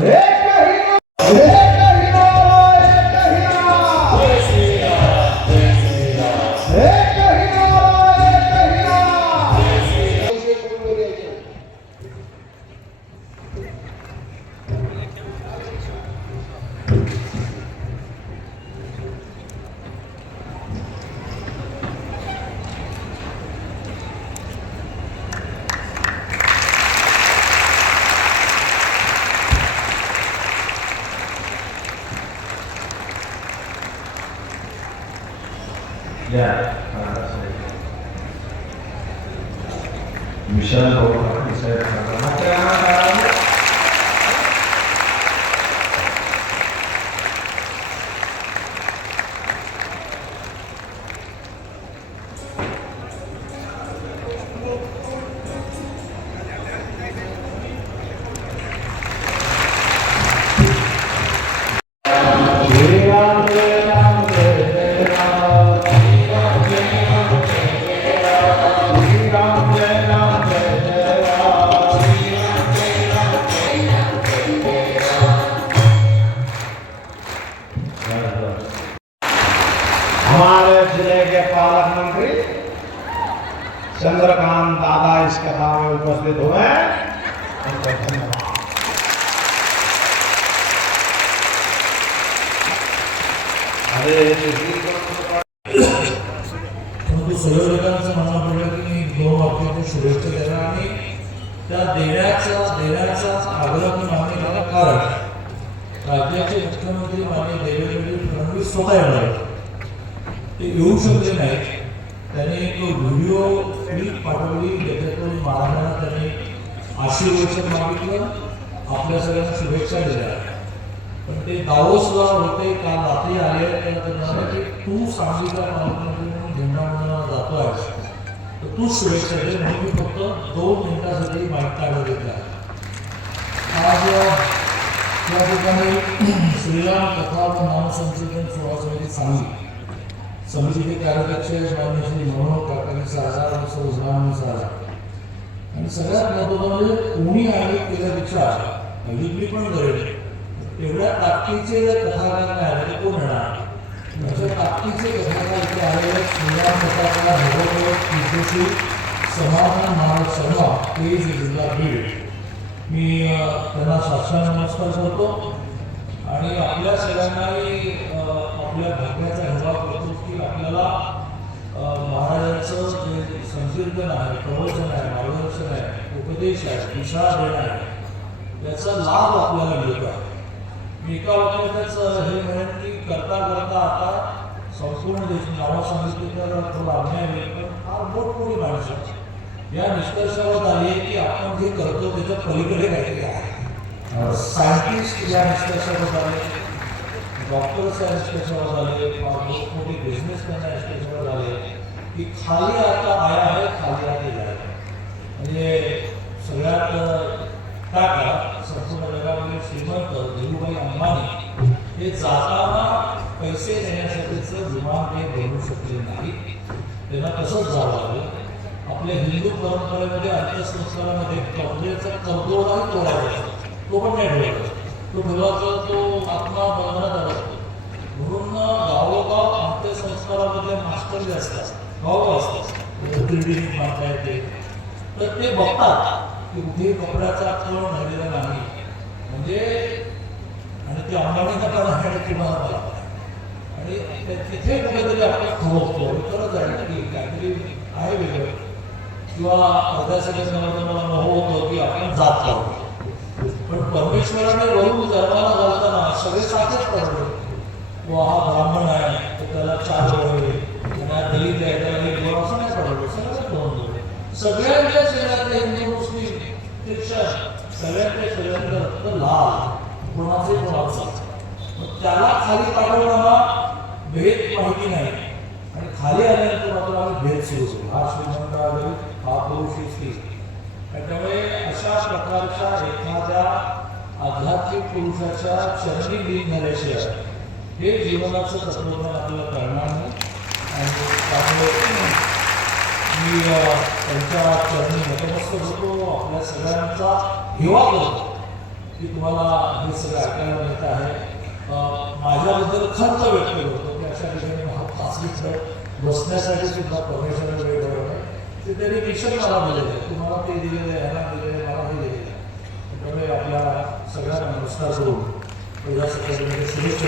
え Yeah. Michelle, I said, मंत्री चंद्रकांत दादा इस कथा में उपस्थित हुए उनको धन्यवाद अरे परंतु की मी दोन वाक्यातून शुभेच्छा आणि त्या देण्याचा देण्याचा आग्रह मी मान्य केला कारण राज्याचे मुख्यमंत्री माननीय देवेंद्र फडणवीस स्वतः येणार आहेत. ते येऊ शकले नाहीत. त्याने एक व्हिडिओ क्लिप पाठवली ज्याच्यातून महाराजांना त्याने आशीर्वचन मागितलं. आपल्या सगळ्यांना शुभेच्छा दिल्या. पण ते दावोसला होते काल रात्री आले तर ते की तू सांगलीला म्हणून झेंडा म्हणून जातो आहेस तर तू शुभेच्छा दे म्हणून मी फक्त दोन मिनिटासाठी माहीत काढत घेतला. आज या ठिकाणी श्रीराम कथा व नामसंकीर्तन सोहळा समिती सांगली समितीचे कार्याध्यक्ष मान्य श्री मनोहर काकांनी साजा व सौ उस्मानी साजा आणि सगळ्यात महत्वाचं म्हणजे कोणी आयोजित केल्यापेक्षा हल्ली पण करेल एवढ्या ताकदीचे जर कथाकार नाही आले तर कोण येणार म्हणजे ताकदीचे कथाकार इथे आलेले श्रीराम कथाकार भगवत कीर्तशी समाधान महाराज शर्मा पेज जिल्हा बीड. मी त्यांना साष्टांग नमस्कार करतो. आणि आपल्या सगळ्यांनाही आपल्या भाग्याचा हेवा करतो. आपल्याला महाराजांचं जे संकीर्तन आहे प्रवचन आहे मार्गदर्शन आहे उपदेश आहे दिशा देणं आहे याचा लाभ आपल्याला मिळतो आहे. मी एका वाक्यातच हे म्हणेन की करता करता आता संपूर्ण देश नावं सांगितली तर थोडा अन्याय होईल पण फार मोठमोठी माणसं या निष्कर्षावर आली आहे की आपण जे करतो त्याच्या पलीकडे काहीतरी आहे. सायंटिस्ट या निष्कर्षावर आले. डॉक्टर्स या झाले आले फार मोठमोठी बिझनेसमॅन या झाले की खाली आता आया आहे खाली आता जाय म्हणजे सगळ्यात अ, संपूर्ण जगामध्ये श्रीमंत धीरूभाई अंबानी हे जाताना पैसे देण्यासाठीचं विमान ते बनवू शकले नाही. त्यांना तसंच जावं लागलं. आपल्या हिंदू परंपरेमध्ये अंत्यसंस्कारामध्ये कबजेचा कर्दोडाही तोडायचा. तो पण नाही ठेवायचा. तो ठेवायचा तो आत्मा बंधनात अडकतो गावोगाव अंत्यसंस्कारामध्ये मास्टर जे असतात गावगाव असतात. त्रिडीत येते. तर ते बघतात की कुठेही कपड्याचा तळ राहिलेला नाही. म्हणजे आणि ते अंबानीचा कारण तुम्हाला मला. आणि ते- तिथे कुठेतरी आपण खोबतो खरंच आहे की काहीतरी आहे वेगळं. किंवा अर्ध्या सेकंद मला नको होतं की आपण जात आहोत. पण परमेश्वराने वरून जन्माला घालताना सगळे साथच पडतो व हा ब्राह्मण आहे तर त्याला चार आणि हा दलित आहे त्याला एक डोळा असं नाही पडलं सगळ्याच दोन डोळे सगळ्यांच्या शरीरातले हिंदू, मुस्लिम, ख्रिश्चन सगळ्यांच्या शरीरातलं रक्त लाल, कोणाचे कोणाचं? त्याला खाली पाठवणारा भेद माहिती नाही. आणि खाली आल्यानंतर मात्र आम्ही भेद सुरू करू. हा श्रीमंत आहे हा पुरुष ही स्त्री त्यामुळे अशा प्रकारच्या एखाद्या आध्यात्मिक पुरुषाच्या चरणी लीन झाल्याशिवाय हे जीवनाचं तत्वज्ञान आपल्याला कळणार नाही. आणि त्यामुळे मी त्यांच्या चरणी नतमस्तक होतो. आपल्या सगळ्यांचा हेवा करतो. की तुम्हाला हे सगळं ऐकायला मिळत आहे. माझ्याबद्दल खर्च व्यक्त होतो की अशा ठिकाणी हा खासगी मिनिटं बसण्यासाठी सुद्धा परमेश्वर वेळ आहे ते त्यांनी मिशन मला दिलेलं आहे. तुम्हाला ते दिलेलं आहे ह्याला दिलेलं आहे मला हे दिलेलं आहे. त्यामुळे आपल्या सगळ्यांना नमस्कार करून प्रजासत्ताकाच्या शुभेच्छा